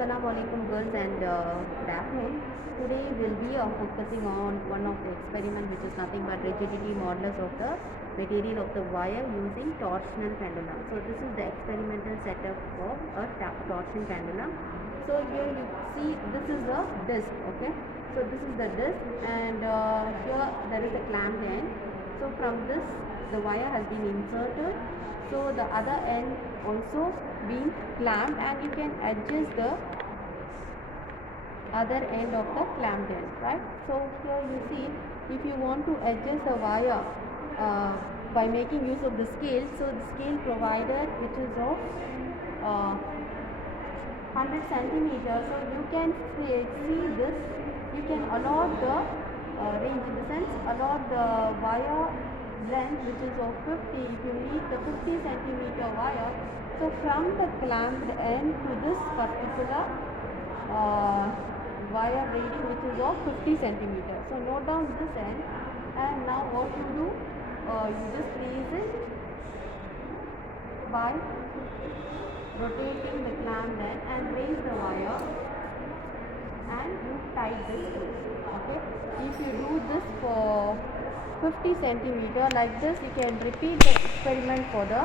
Assalamualaikum girls and good afternoon. Today we'll be focusing on one of the experiment which is nothing but rigidity modulus of the material of the wire using torsional pendulum. So this is the experimental setup of a torsion pendulum. So here you see this is a disc, okay. So this is the disc and here there is a clamped end. So from this the wire has been inserted, so the other end also being clamped, and you can adjust the other end of the clamped end, right? So here you see, if you want to adjust the wire by making use of the scale, so the scale provided which is of 100 centimeters, so you can see this, you can allot the range, in the sense allot the wire length which is of 50. If you need the 50 centimeter wire, so from the clamped end to this particular wire reading which is of 50 centimeters. So note down this end, and now what you do, you just place it by rotating the clamp end and raise the wire and you tight this screw, okay. If you do this for 50 centimeter like this, you can repeat the experiment for the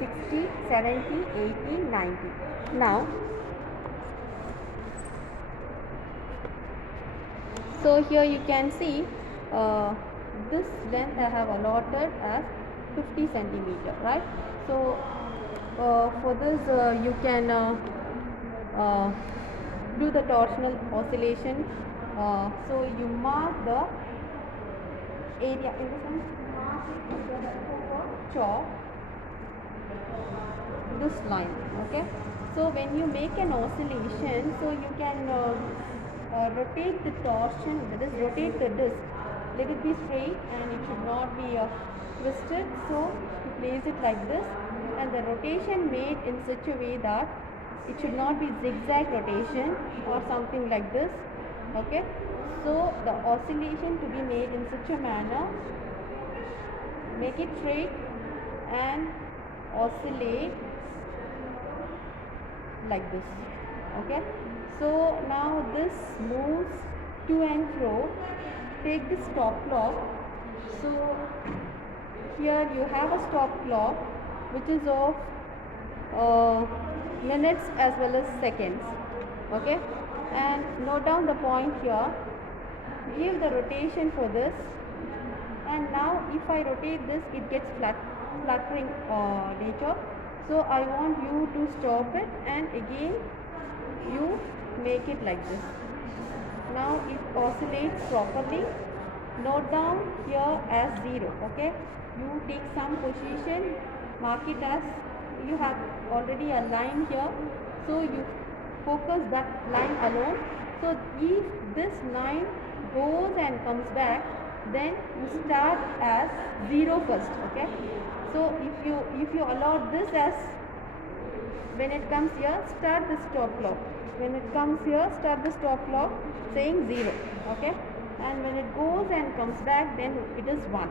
60, 70, 80, 90. Now so here you can see this length I have allotted as 50 centimeter, right? So for this you can do the torsional oscillation. So you mark the area, in the sense mark it with the chalk, this line, okay. So when you make an oscillation, so you can rotate the torsion, that is rotate the disc, let it be straight and it should not be twisted. So you place it like this, and the rotation made in such a way that it should not be zigzag rotation or something like this, okay. So the oscillation to be made in such a manner, make it straight and oscillate like this, okay. So now this moves to and fro. Take the stop clock. So here you have a stop clock which is of minutes as well as seconds, okay. And note down the point here, give the rotation for this, and now if I rotate this, it gets fluttering nature. So I want you to stop it, and again you make it like this. Now it oscillates properly. Note down here as 0, okay. You take some position, mark it as, you have already a line here, so you focus that line alone. So if this line goes and comes back, then you start as 0 first, okay. So if you allot this as, when it comes here, start the stop clock. When it comes here, start the stop clock saying 0, okay. And when it goes and comes back, then it is 1,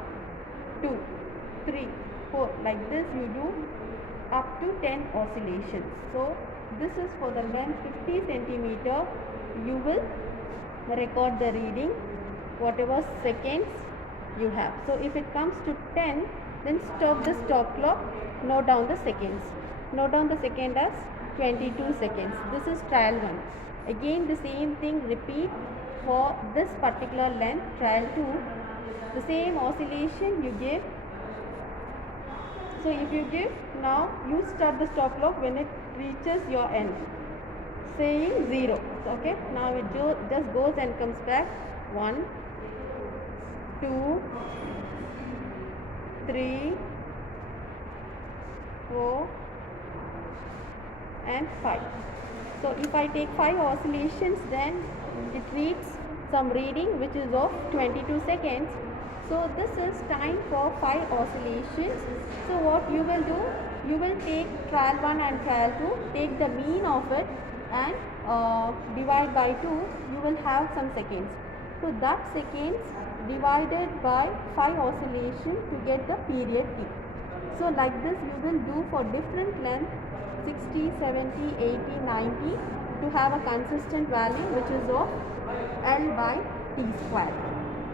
2, 3, 4, like this you do up to 10 oscillations. So this is for the length 50 centimeter. You will record the reading whatever seconds you have. So if it comes to 10, then stop the stop clock, note down the seconds. Note down the second as 22 seconds. This is trial 1. Again the same thing repeat for this particular length, trial 2. The same oscillation you give. So if you give, now you start the stop clock when it reaches your end, saying 0, okay. Now it just goes and comes back. 1, 2, 3, 4 and 5. So if I take 5 oscillations, then it reads some reading which is of 22 seconds. So this is time for 5 oscillations. So what you will do, you will take trial 1 and trial 2, take the mean of it and divide by 2, you will have some seconds. So that seconds divided by 5 oscillations to get the period T. So like this you will do for different length 60, 70, 80, 90 to have a consistent value which is of L by T square.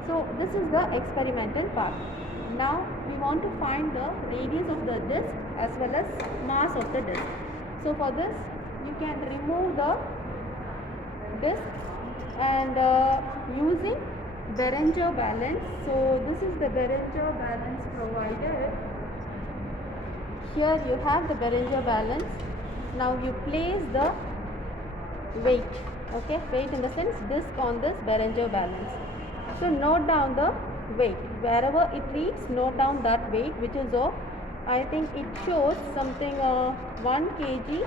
So this is the experimental part. Now we want to find the radius of the disc as well as mass of the disc. So for this you can remove the disc and using Berenger balance. So this is the Berenger balance provided. Here you have the Berenger balance. Now you place the weight, okay, weight in the sense disc on this Berenger balance. So note down the weight. Wherever it reads, note down that weight which is of, I think it shows something 1 kg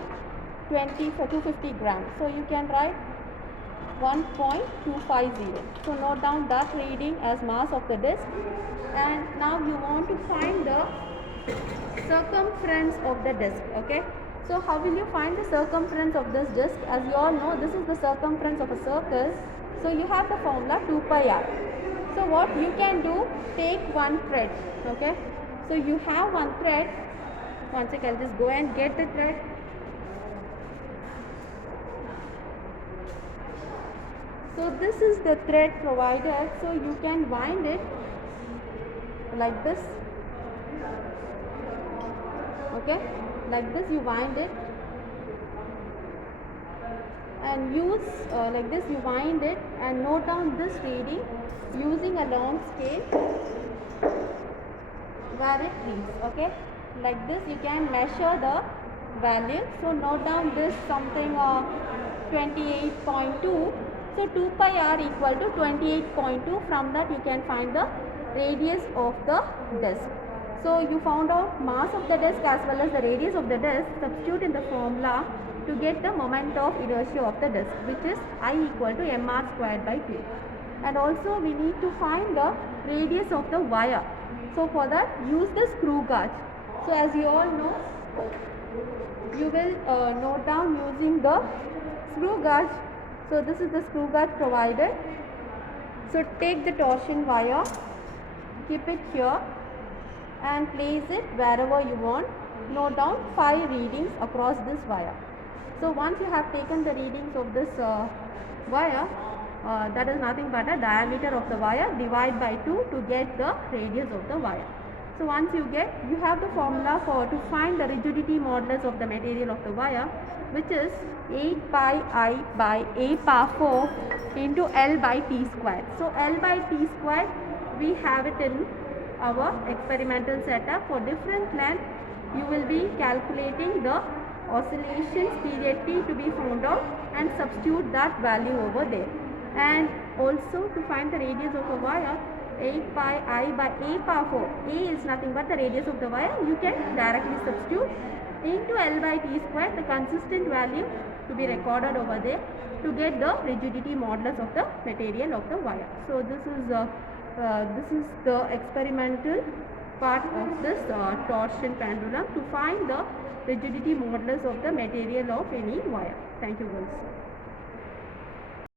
250 grams. So you can write 1.250. So note down that reading as mass of the disc. And now you want to find the circumference of the disc, okay. So how will you find the circumference of this disc? As you all know, this is the circumference of a circle. So you have the formula 2 pi r. So what you can do, take one thread, okay. So you have one thread. One sec, I'll just go and get the thread. So this is the thread provided. So you can wind it like this, okay, like this you wind it and use like this you wind it and note down this reading using a long scale where it reads, okay. Like this you can measure the value. So note down this something 28.2. So 2 pi r equal to 28.2. From that you can find the radius of the disc. So you found out mass of the disc as well as the radius of the disc. Substitute in the formula to get the moment of inertia of the disc, which is I equal to mr squared by 2. And also we need to find the radius of the wire. So for that use the screw gauge. So as you all know, you will note down using the screw gauge. So this is the screw gauge provided. So take the torsion wire, keep it here and place it wherever you want. Note down 5 readings across this wire. So once you have taken the readings of this wire, that is nothing but a diameter of the wire, divide by 2 to get the radius of the wire. So once you have the formula to find the rigidity modulus of the material of the wire, which is 8 pi I by a power 4 into L by T square. So L by T square we have it in our experimental setup. For different length you will be calculating the oscillations period T to be found out and substitute that value over there. And also to find the radius of a wire, 8 pi I by a power 4. A is nothing but the radius of the wire. You can directly substitute into L by T square, the consistent value to be recorded over there to get the rigidity modulus of the material of the wire. So this is the experimental part of this torsion pendulum to find the rigidity modulus of the material of any wire. Thank you, girls.